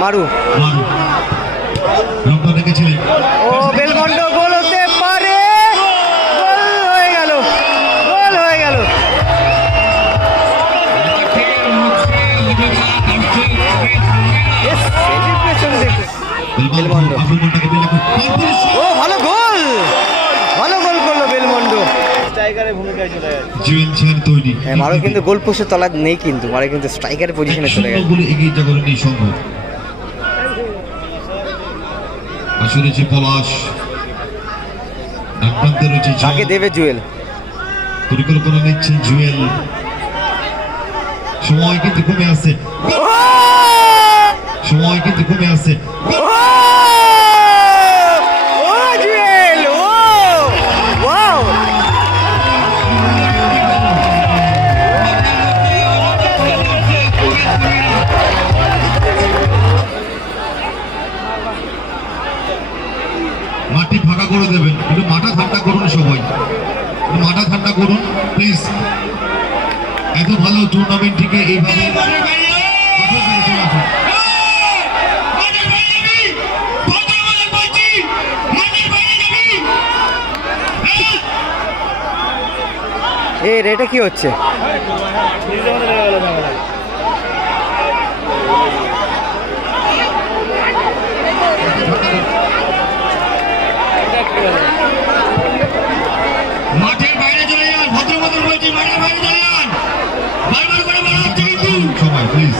মারু। ও Belmond গোল হতে পারে। গোল হয়ে গেল। গোল হয়ে গেল। বেলমন্ড। ও ভালো গোল ভালো গোল করল বেলমন্ড জুয়েল ছেড় তৈরি। হ্যাঁ মারু কিন্তু গোল পোস্টের তলা নেই কিন্তু মারু কিন্তু স্ট্রাইকারের পজিশনে চলে গেছে। বলে এগিয়ে যাবার নেই সম্ভব আসলে রয়েছে পলাশ ডাকপ্রান্তে রয়েছে। তাকে দেবে জুয়েল? পরিকল্পনা নিচ্ছেন জুয়েল। সময় কিন্তু কমে আসে সময় কিন্তু কমে আসে প্লিজ এত ভালো টুর্নামেন্টটিকে এইভাবে মাঠের বাইরে এ এটা কি হচ্ছে মাঠের বাইরে চলে যান ভদ্রমতন বলছি মাঠের বাইরে চলে যান বারবার করে বলা হচ্ছে কিন্তু সবাই প্লিজ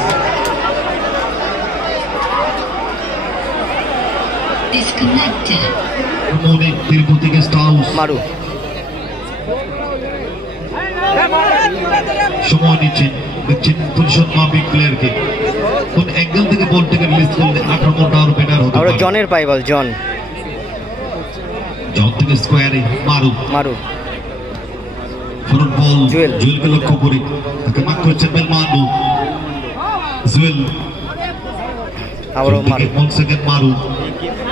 disconnected. মনে তিরুপতি গেস্ট হাউস মারু সময় নিচ্ছেন দেখছেন পজিশন মাফিক প্লেয়ারকে কোন অ্যাঙ্গেল থেকে বলটাকে রিলিজ করলে আক্রমণটা আরও বেটার হতে পারে জনের পাই বল জন জন থেকে স্কোয়ারে মারু মারু ফরন বল জুয়েল। জুয়েলকে লক্ষ্য করে তাকে মার্ক করছেন বেলমান্ডু জুয়েল আবারও মারু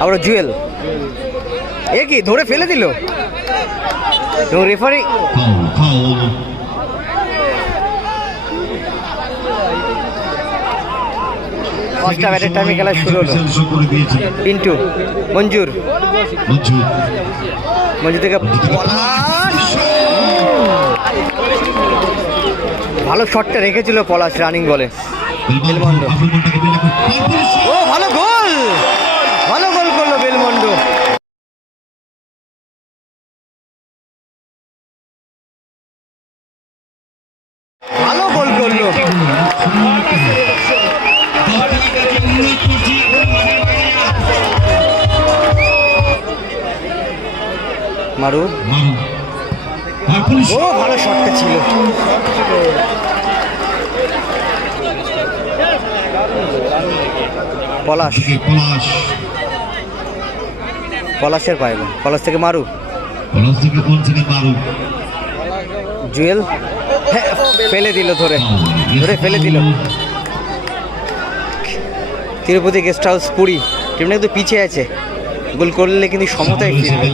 আবারও জুয়েল। এ কি ধরে ফেলে দিল? রেফারি পাঁচটা ব্যাটের টাইমে খেলা শুরু হলো। শো করে দিয়েছেন পিন্টু মঞ্জুর। মঞ্জুর থেকে পলাশ ভালো শটটা রেখেছিল পলাশ রানিং বলে। বেলমান্ডু ও ভালো গোল! ভালো গোল করল বেলমন্ড। ভালো গোল করল। মারু। ও ভালো শটটা ছিল। পলাশ। পলাশ। পলাশের পাইব পলাশ থেকে মারু? পলাশ থেকে ওয়ান সেকেন্ড মারু? জুয়েল? হ্যাঁ, ফেলে দিল ধরে। ধরে ফেলে দিল। Tirupati guest house Puri. টিমটা কিন্তু পিছিয়ে আছে। গোল করলে কিন্তু সমতায় ফিরবে।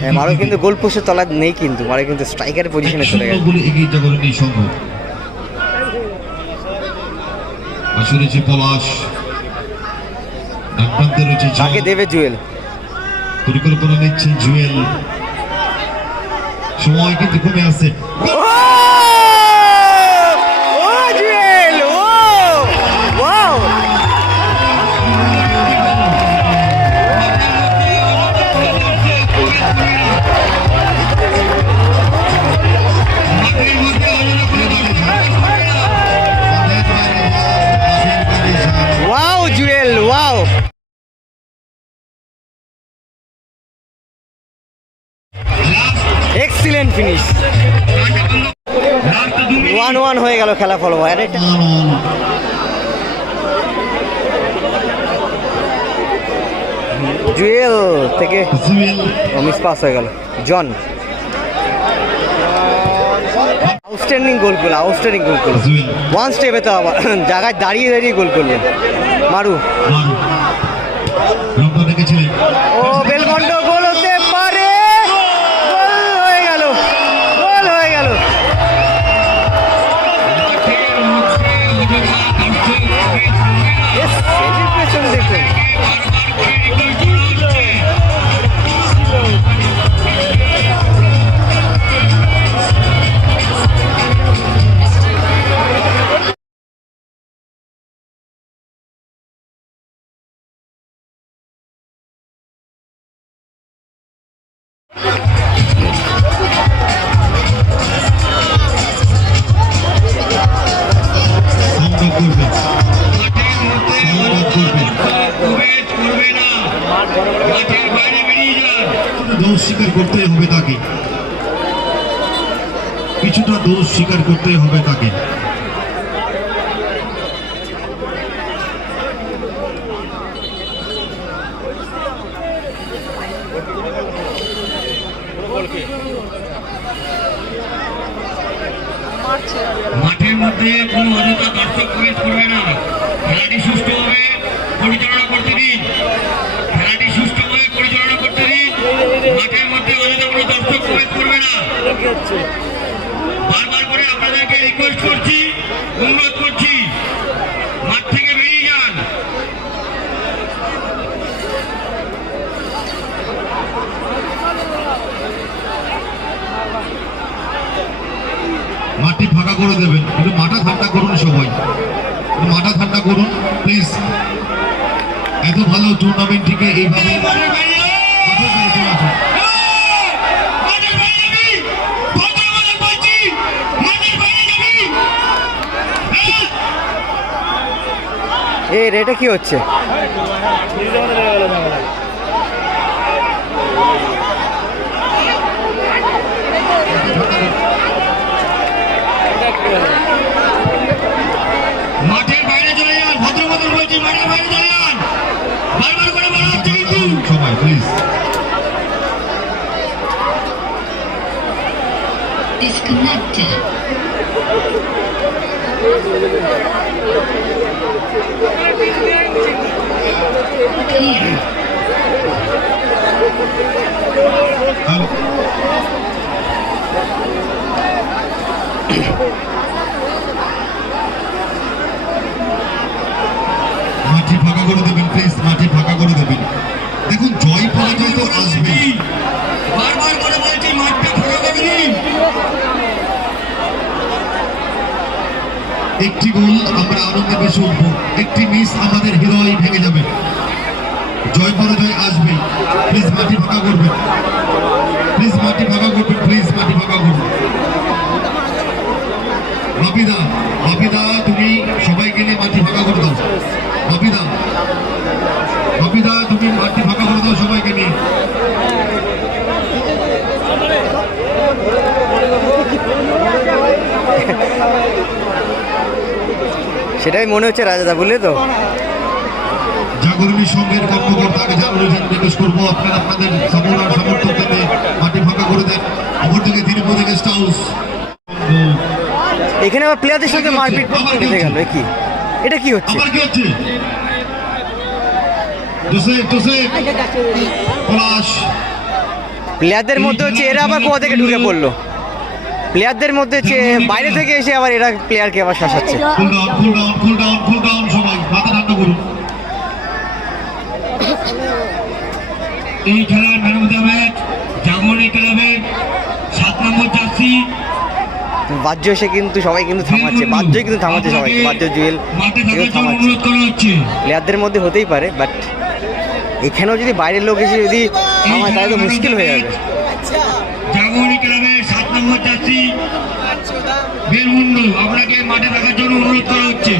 হ্যাঁ মারো কিন্তু গোল পোস্টের তলা নেই কিন্তু। মারো কিন্তু স্ট্রাইকারের পজিশনে চলে গেছে। রয়েছে পলাশ ডাকপ্রান্তে রয়েছে আগে দেবে জুয়েল। পরিকল্পনা নিচ্ছেন জুয়েল। সময় কিন্তু কমে আসে এক্সিলেন্ট ফিনিশ ওয়ান ওয়ান হয়ে গেল খেলা ফল আর এটা জুয়েল থেকে মিস পাস হয়ে গেল। জন। আউটস্ট্যান্ডিং গোল করল আউটস্ট্যান্ডিং গোল করল। ওয়ান স্টেপে তো আবার জায়গায় দাঁড়িয়ে দাঁড়িয়ে গোল করলেন। মারু। মারু। ডিফেন্স দোষ স্বীকার করতে হবে তাকে কিছুটা দোষ স্বীকার করতে হবে তাকে Thank you. মধ্যে কোনো অযথা দর্শক প্রবেশ করবে না। খেলাটি সুষ্ঠুভাবে পরিচালনা করতে দিন। খেলাটি সুষ্ঠুভাবে পরিচালনা করতে দিন। মাঠের মধ্যে অযথা কোনো দর্শক প্রবেশ করবে না বারবার করে আপনাদেরকে রিকোয়েস্ট করছি অনুরোধ করছি মাঠ থেকে বেরিয়ে যান ফাঁকা করে দেবেন। একটু মাথা ঠান্ডা করুন সবাই। একটু মাথা ঠান্ডা করুন প্লিজ এত ভালো টুর্নামেন্টটিকে এইভাবে মাঠের বাইরে কি আসুন। মাঠের বাইরে যাবি কথা বলে বলছি মাঠের বাইরে যাবি হ্যাঁ এ এটা কি হচ্ছে মাঠের বাইরে চলে যান ভদ্র ভদ্র বলছি মাঠের বাইরে চলে যান বারবার করে বলা হচ্ছে কিন্তু সবাই প্লিজ Disconnected. Clear. মাটি ফাঁকা করে দেবেন প্লিজ মাটি ফাঁকা করে দেবেন। দেখুন, জয় পরাজয় তো আসবেই। বারবার করে বলছি, মাঠটা ফাঁকা করে দিন একটি গোল আমরা আনন্দে বেশি উঠবো। একটি মিস আমাদের হৃদয় ভেঙে যাবে। জয় পরাজয় আসবেই। প্লিজ মাটি ফাঁকা করবেন। প্লিজ মাটি ফাঁকা করবেন প্লিজ মাটি ফাঁকা করবেন। বাপিদা বাপিদা তুমি সবাইকে নিয়ে মাটি ফাঁকা করে দাও। বাপিদা বাপিদা তুমি মাটি ফাঁকা করে দাও সবাইকে নিয়ে। সেটাই মনে হচ্ছে রাজাদা বুঝলে তো? জাগরণী সংঘের কর্মকর্তাকে জানানোর জিজ্ঞেস করব। আপনারা আপনাদের সাপোর্ট আর সমর্থন থেকে মাটি ফাঁকা করে দেন। অপরদিকে তিরুপতি গেস্ট হাউস। এখানে আবার প্লেয়ারদের সঙ্গে মারপিট বেঁধে গেল কি? এটা কি হচ্ছে? প্লেয়ারদের মধ্যে হচ্ছে এরা আবার কোথা থেকে ঢুকে পড়ল। প্লেয়ারদের মধ্যে হচ্ছে বাইরে থেকে এসে আবার এরা প্লেয়ারকে আবার শাসাচ্ছে। এই খেলার man of the match Jagorani ক্লাবের সাত নম্বর জার্সি। বাহ্য এসে কিন্তু সবাই কিন্তু থামাচ্ছে বাহ্যই কিন্তু থামাচ্ছে সবাই বাহ্য জুয়েল থামাচ্ছে অনুরোধ করা হচ্ছে। প্লেয়ারদের মধ্যে হতেই পারে বাট এখানেও যদি বাইরের লোক এসে যদি থামায় তাহলে তো মুশকিল হয়ে যাবে। বেলমুন্ড আপনাকে মাঠে থাকার জন্য অনুরোধ করা হচ্ছে।